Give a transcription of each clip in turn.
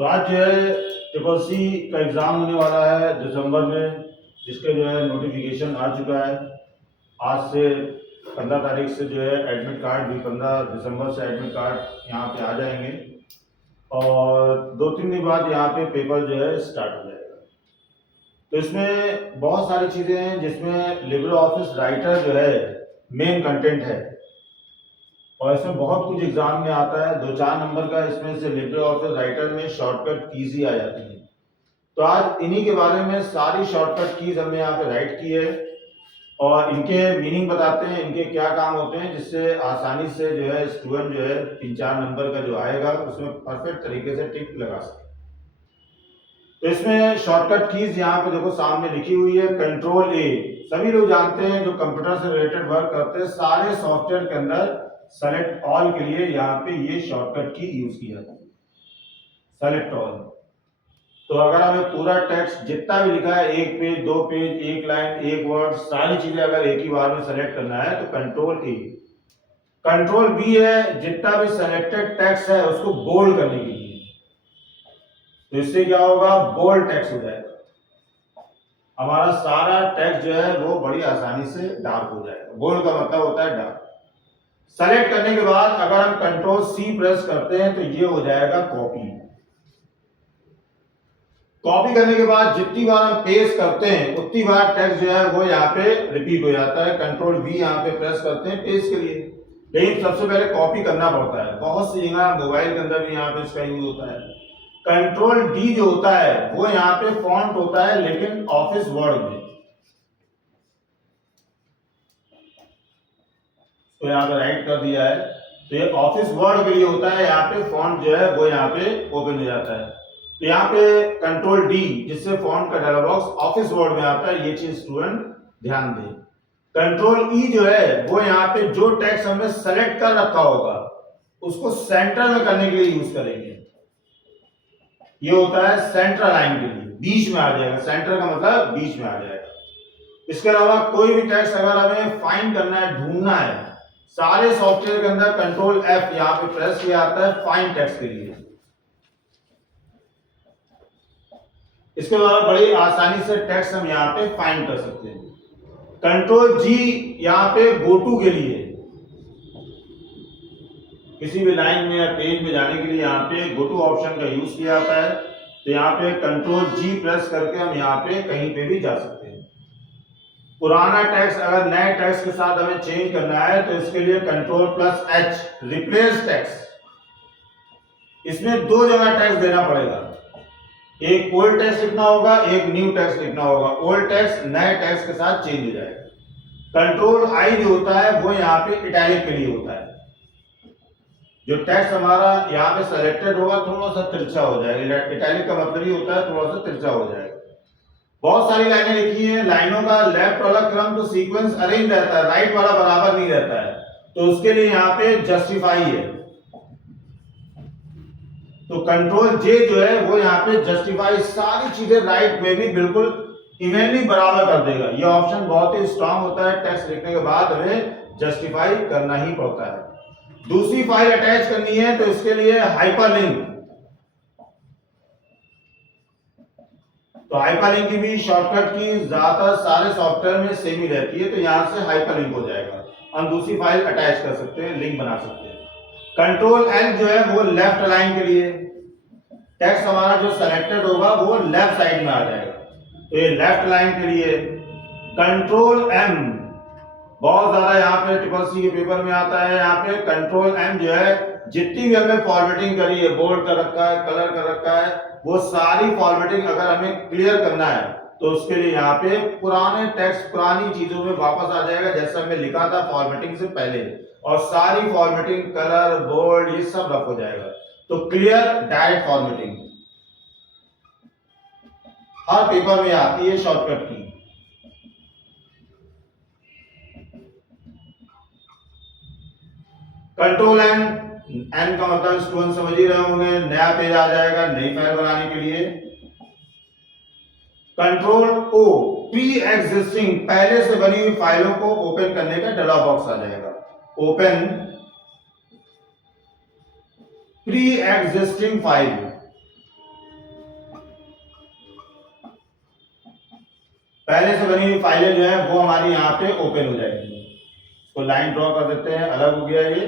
तो आज जो है ट्रिपल सी का एग्ज़ाम होने वाला है दिसंबर में, जिसके जो है नोटिफिकेशन आ चुका है। आज से 15 तारीख से जो है एडमिट कार्ड भी 15 दिसंबर से एडमिट कार्ड यहाँ पे आ जाएंगे और 2-3 दिन बाद यहाँ पे पेपर जो है स्टार्ट हो जाएगा। तो इसमें बहुत सारी चीज़ें हैं जिसमें लिब्रे ऑफिस राइटर जो है मेन कंटेंट है और इसमें बहुत कुछ एग्जाम में आता है। 2-4 नंबर का इसमें से लिब्रे ऑफिस राइटर में शॉर्टकट कीज ही आ जाती है। तो आज इन्हीं के बारे में सारी शॉर्टकट कीज हमने यहाँ पे राइट की है और इनके मीनिंग बताते हैं, इनके क्या काम होते हैं, जिससे आसानी से जो है स्टूडेंट जो है 3-4 नंबर का जो आएगा उसमें परफेक्ट तरीके से टिक लगा सके। तो इसमें शॉर्टकट कीज यहाँ पे देखो सामने लिखी हुई है। कंट्रोल ए, सभी लोग जानते हैं जो कंप्यूटर से रिलेटेड वर्क करते हैं, सारे सॉफ्टवेयर के अंदर सेलेक्ट ऑल के लिए यहाँ पे ये शॉर्टकट की यूज की जाती है, सेलेक्ट ऑल। तो अगर हमें पूरा टेक्स्ट जितना भी लिखा है, 1 पेज 2 पेज 1 लाइन 1 वर्ड, सारी चीजें अगर एक ही बार में सेलेक्ट करना है तो कंट्रोल ए। कंट्रोल बी है जितना भी सेलेक्टेड टेक्स्ट है उसको बोल्ड करने के लिए। तो इससे क्या होगा, बोल्ड टेक्स्ट हो जाएगा, हमारा सारा टेक्स्ट जो है वो बड़ी आसानी से डार्क हो जाएगा। बोल्ड का मतलब होता है डार्क। सेलेक्ट करने के बाद अगर हम कंट्रोल सी प्रेस करते हैं तो ये हो जाएगा कॉपी। कॉपी करने के बाद जितनी बार हम पेस्ट करते हैं उतनी बार टेक्स्ट जो है वो यहाँ पे रिपीट हो जाता है। कंट्रोल वी यहाँ पे प्रेस करते हैं पेस्ट के लिए, लेकिन सबसे पहले कॉपी करना पड़ता है। बहुत सी जगह मोबाइल के अंदर भी यहाँ पे इसका यूज होता है। कंट्रोल डी जो होता है वो यहाँ पे फॉन्ट होता है, लेकिन ऑफिस वर्ड में। तो यहाँ पे राइट कर दिया है, तो ये ऑफिस वर्ड के लिए होता है। यहाँ पे फॉन्ट जो है वो यहाँ पे ओपन हो जाता है। तो यहाँ पे कंट्रोल डी, जिससे फॉन्ट का डायलॉग बॉक्स ऑफिस वर्ड में आता है, ये चीज स्टूडेंट ध्यान दें। कंट्रोल ई जो है वो यहाँ पे जो टेक्स्ट हमने सेलेक्ट कर रखा होगा उसको सेंटर में करने के लिए यूज करेंगे। ये होता है सेंटर लाइन के लिए, बीच में आ जाएगा। सेंटर का मतलब बीच में आ जाएगा। इसके अलावा कोई भी टेक्स्ट अगर हमें फाइंड करना है, ढूंढना है, सारे सॉफ्टवेयर के अंदर कंट्रोल एफ यहाँ पे प्रेस किया जाता है फाइंड टेक्स्ट के लिए। इसके अलावा बड़ी आसानी से टेक्स्ट हम यहाँ पे फाइंड कर सकते हैं। कंट्रोल जी यहाँ पे गो टू के लिए, किसी भी लाइन में या पेज में जाने के लिए यहाँ पे गो टू ऑप्शन का यूज किया जाता है। तो यहाँ पे कंट्रोल जी प्रेस करके हम यहाँ पे कहीं पे भी जा सकते हैं। पुराना टेक्स्ट अगर नए टेक्स्ट के साथ हमें चेंज करना है तो इसके लिए control plus H, replace text. इसमें 2 जगह टेक्स्ट देना पड़ेगा, एक ओल्ड टेक्स्ट लिखना होगा, एक न्यू टेक्स्ट लिखना होगा। ओल्ड टेक्स्ट नए टेक्स्ट के साथ चेंज हो जाएगा। कंट्रोल आई जो होता है वो यहाँ पे इटैलिक के लिए होता है। जो टेक्स्ट हमारा यहाँ पे सेलेक्टेड होगा थोड़ा सा तिरछा हो जाएगा। इटैलिक का मतलब ही होता है थोड़ा सा तिरछा हो जाएगा। बहुत सारी लाइनें लिखी हैं, लाइनों का लेफ्ट वाला क्रम तो सीक्वेंस अरेंज रहता है, राइट वाला बराबर नहीं रहता है, तो उसके लिए यहाँ पे जस्टिफाई है। तो कंट्रोल जे जो है वो यहाँ पे जस्टिफाई, सारी चीजें राइट में भी बिल्कुल इवनली बराबर कर देगा। ये ऑप्शन बहुत ही स्ट्रांग होता है। टेक्स्ट लिखने के बाद हमें जस्टिफाई करना ही पड़ता है। दूसरी फाइल अटैच करनी है तो इसके लिए हाइपरलिंक। तो हाइपरलिंक की भी शॉर्टकट की ज्यादातर सारे सॉफ्टवेयर में सेम ही रहती है, तो यहां से हाइपरलिंक हो जाएगा। हम दूसरी फाइल अटैच कर सकते हैं, लिंक बना सकते हैं। कंट्रोल एल जो है वो लेफ्ट अलाइन के लिए, टेक्स्ट हमारा जो सेलेक्टेड होगा वो लेफ्ट साइड में आ जाएगा, तो ये लेफ्ट अलाइन के लिए। कंट्रोल एम बहुत ज्यादा यहाँ पे ट्रिपल सी के पेपर में आता है। यहाँ पे कंट्रोल एम जो है जितनी भी हमने फॉर्मेटिंग करी है, बोल्ड कर रखा है, कलर कर रखा है, वो सारी फॉर्मेटिंग अगर हमें क्लियर करना है तो उसके लिए यहाँ पे पुराने टेक्स्ट पुरानी चीजों में वापस आ जाएगा जैसा हमने लिखा था फॉर्मेटिंग से पहले, और सारी फॉर्मेटिंग कलर बोल्ड ये सब रख हो जाएगा। तो क्लियर डायरेक्ट फॉर्मेटिंग हर पेपर में आती है शॉर्टकट की। कंट्रोल एन, एन का मतलब स्टूडेंट समझ ही रहे होंगे, नया पेज आ जाएगा नई फाइल बनाने के लिए। कंट्रोल ओ, प्री एग्जिस्टिंग पहले से बनी हुई फाइलों को ओपन करने का डायलॉग बॉक्स आ जाएगा। ओपन प्री एग्जिस्टिंग फाइल, पहले से बनी हुई फाइलें जो है वो हमारी यहाँ पे ओपन हो जाएगी। तो लाइन ड्रॉ कर देते हैं, अलग हो गया ये।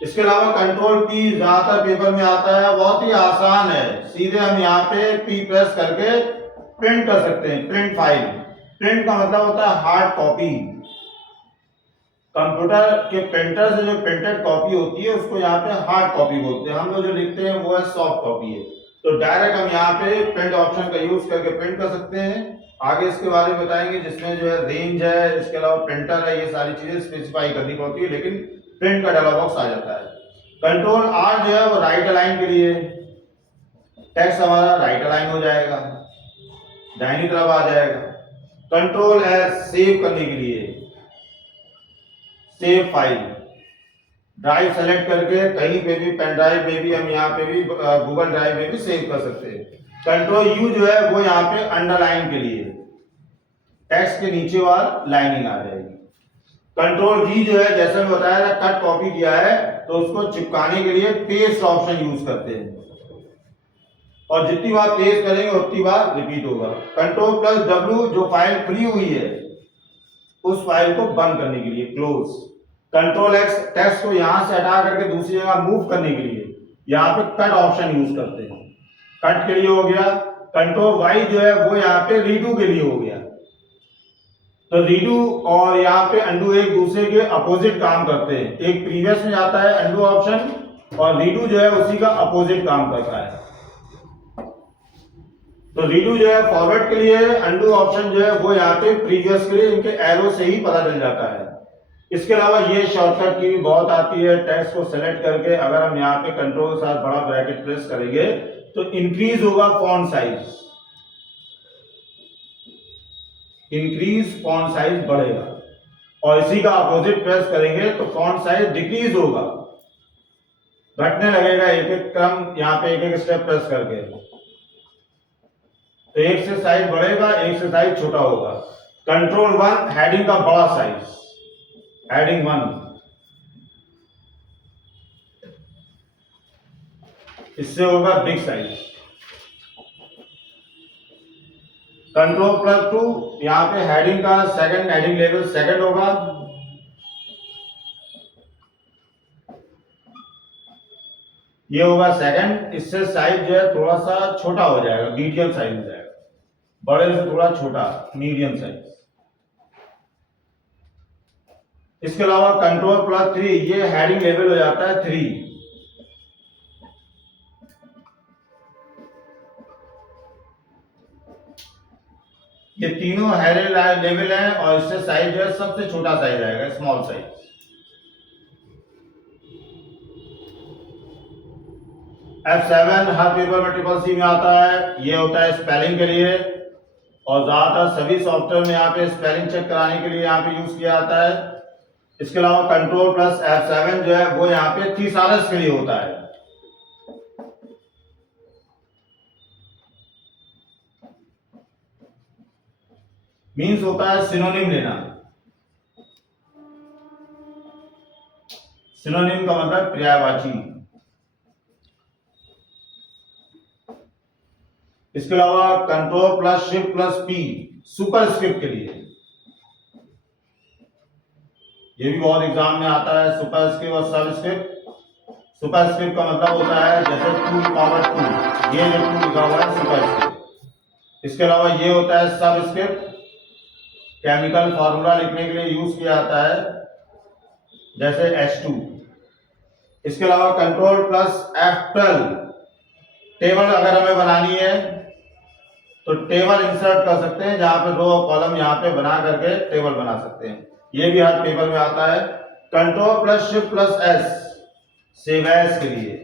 इसके अलावा कंट्रोल पी ज्यादातर पेपर में आता है, बहुत ही आसान है। सीधे हम यहाँ पे पी प्रेस करके प्रिंट कर सकते हैं। प्रिंट फाइल, प्रिंट का मतलब होता है हार्ड कॉपी। कंप्यूटर के प्रिंटर से जो प्रिंटेड कॉपी होती है उसको यहाँ पे हार्ड कॉपी बोलते हैं। हम लोग जो लिखते हैं वो है सॉफ्ट कॉपी है। तो डायरेक्ट हम यहाँ पे प्रिंट ऑप्शन का यूज करके प्रिंट कर सकते हैं। आगे इसके बारे में बताएंगे, जिसमें जो है रेंज है, इसके अलावा प्रिंटर है, ये सारी चीजें स्पेसिफाई करनी पड़ती है, लेकिन प्रिंट का डायलॉग बॉक्स आ जाता है। कंट्रोल आर जो है वो राइट अलाइन के लिए, टेक्स्ट हमारा राइट अलाइन हो जाएगा, दाहिनी तरफ आ जाएगा। कंट्रोल एस सेव करने के लिए, सेव फाइल, ड्राइव सेलेक्ट करके कहीं पे भी, पेन ड्राइव में भी, हम यहाँ पे भी गूगल ड्राइव में भी सेव कर सकते हैं। कंट्रोल यू जो है वो यहाँ पे अंडरलाइन के लिए, टेक्स्ट के नीचे वाला लाइनिंग आ जाएगी। कंट्रोल वी जो है, जैसे मैं बताया था, कट कॉपी किया है तो उसको चिपकाने के लिए पेस्ट ऑप्शन यूज करते हैं, और जितनी बार पेस्ट करेंगे उतनी बार रिपीट होगा। कंट्रोल प्लस डब्ल्यू, जो फाइल फ्री हुई है उस फाइल को बंद करने के लिए, क्लोज। कंट्रोल एक्स, टेक्स्ट को यहां से हटा करके दूसरी जगह मूव करने के लिए यहाँ पे कट ऑप्शन यूज करते हैं, कट के लिए हो गया। कंट्रोल वाई जो है वो यहाँ पे रीडू के लिए हो गया। तो रीडू और यहाँ पे अंडू एक दूसरे के अपोजिट काम करते हैं। एक प्रीवियस में जाता है अंडू ऑप्शन, और रीडू जो है उसी का अपोजिट काम करता है। तो रीडू जो है फॉरवर्ड के लिए, अंडू ऑप्शन जो है वो यहाँ पे प्रीवियस के लिए, इनके एरो से ही पता चल जाता है। इसके अलावा ये शॉर्टकट की भी बहुत आती है। टेक्स्ट को सेलेक्ट करके अगर हम यहाँ पे कंट्रोल के साथ बड़ा ब्रैकेट प्रेस करेंगे तो इंक्रीज होगा font size, increase font size बढ़ेगा, और इसी का अपोजिट प्रेस करेंगे तो फॉन्ट साइज डिक्रीज होगा, घटने लगेगा एक एक क्रम, यहाँ पे एक एक स्टेप प्रेस करके। तो एक से साइज बढ़ेगा, एक से साइज छोटा होगा। कंट्रोल वन, हेडिंग का बड़ा साइज, हेडिंग 1, इससे होगा बिग साइज। कंट्रोल प्लस 2, यहां पे हेडिंग का सेकंड, हेडिंग लेवल सेकंड होगा। ये होगा सेकंड, इससे साइज जो है थोड़ा सा छोटा हो जाएगा, मीडियम साइज हो जाएगा, बड़े से थोड़ा छोटा, मीडियम साइज। इसके अलावा कंट्रोल प्लस 3, ये हेडिंग लेवल हो जाता है 3। ये तीनों हेडिंग लेवल हैं, और इससे साइज जो है सबसे छोटा साइज आएगा, स्मॉल साइज। F7 हर पेपर में ट्रिपल सी में आता है, ये होता है स्पेलिंग के लिए, और ज्यादातर सभी सॉफ्टवेयर में यहाँ पे स्पेलिंग चेक कराने के लिए यहाँ पे यूज किया जाता है। इसके अलावा कंट्रोल प्लस F7 जो है वो यहाँ पे थीसारस के लिए होता है। मीन्स होता है सिनोनिम लेना। सिनोनिम का मतलब पर्यायवाची। इसके अलावा control plus shift plus P, superscript के लिए, ये भी बहुत एग्जाम में आता है, सुपरस्क्रिप्ट और सबस्क्रिप्ट। सुपरस्क्रिप्ट का मतलब होता है जैसे 2 ये जो 2 लिखा हुआ है सुपरस्क्रिप्ट। इसके अलावा ये होता है सबस्क्रिप्ट, केमिकल फार्मूला लिखने के लिए यूज किया जाता है, जैसे H2। इसके अलावा कंट्रोल प्लस F12, टेबल अगर हमें बनानी है तो टेबल इंसर्ट कर सकते हैं, जहां पे रो और कॉलम यहाँ पे बना करके टेबल बना सकते हैं। ये भी हर पेपर में आता है। Control plus shift plus S, save as के लिए।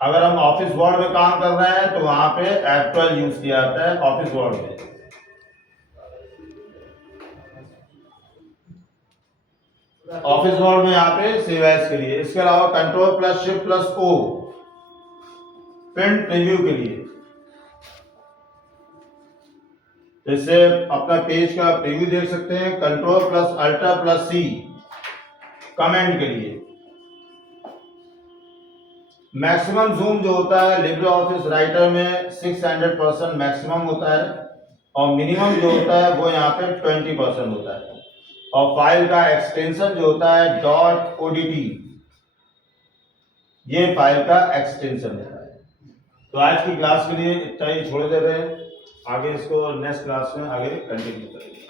अगर हम ऑफिस वर्ड में काम कर रहे हैं तो वहां पे F12 यूज किया जाता है ऑफिस वर्ड में। ऑफिस वर्ड में यहाँ पे सेव एज के लिए। इसके अलावा control plus shift plus O, print preview के लिए, जैसे अपना पेज का प्रीव्यू देख सकते हैं। कंट्रोल प्लस अल्टर प्लस सी, कमेंट के लिए। मैक्सिमम जूम जो होता है लिब्रे ऑफिस राइटर में 600% मैक्सिमम होता है, और मिनिमम जो होता है वो यहाँ पे 20% होता है। और फाइल का एक्सटेंशन जो होता है .odt, ये फाइल का एक्सटेंशन होता है। तो आज की क्लास के लिए इतना ही छोड़ दे रहे हैं, आगे इसको नेक्स्ट क्लास में आगे कंटिन्यू करेंगे।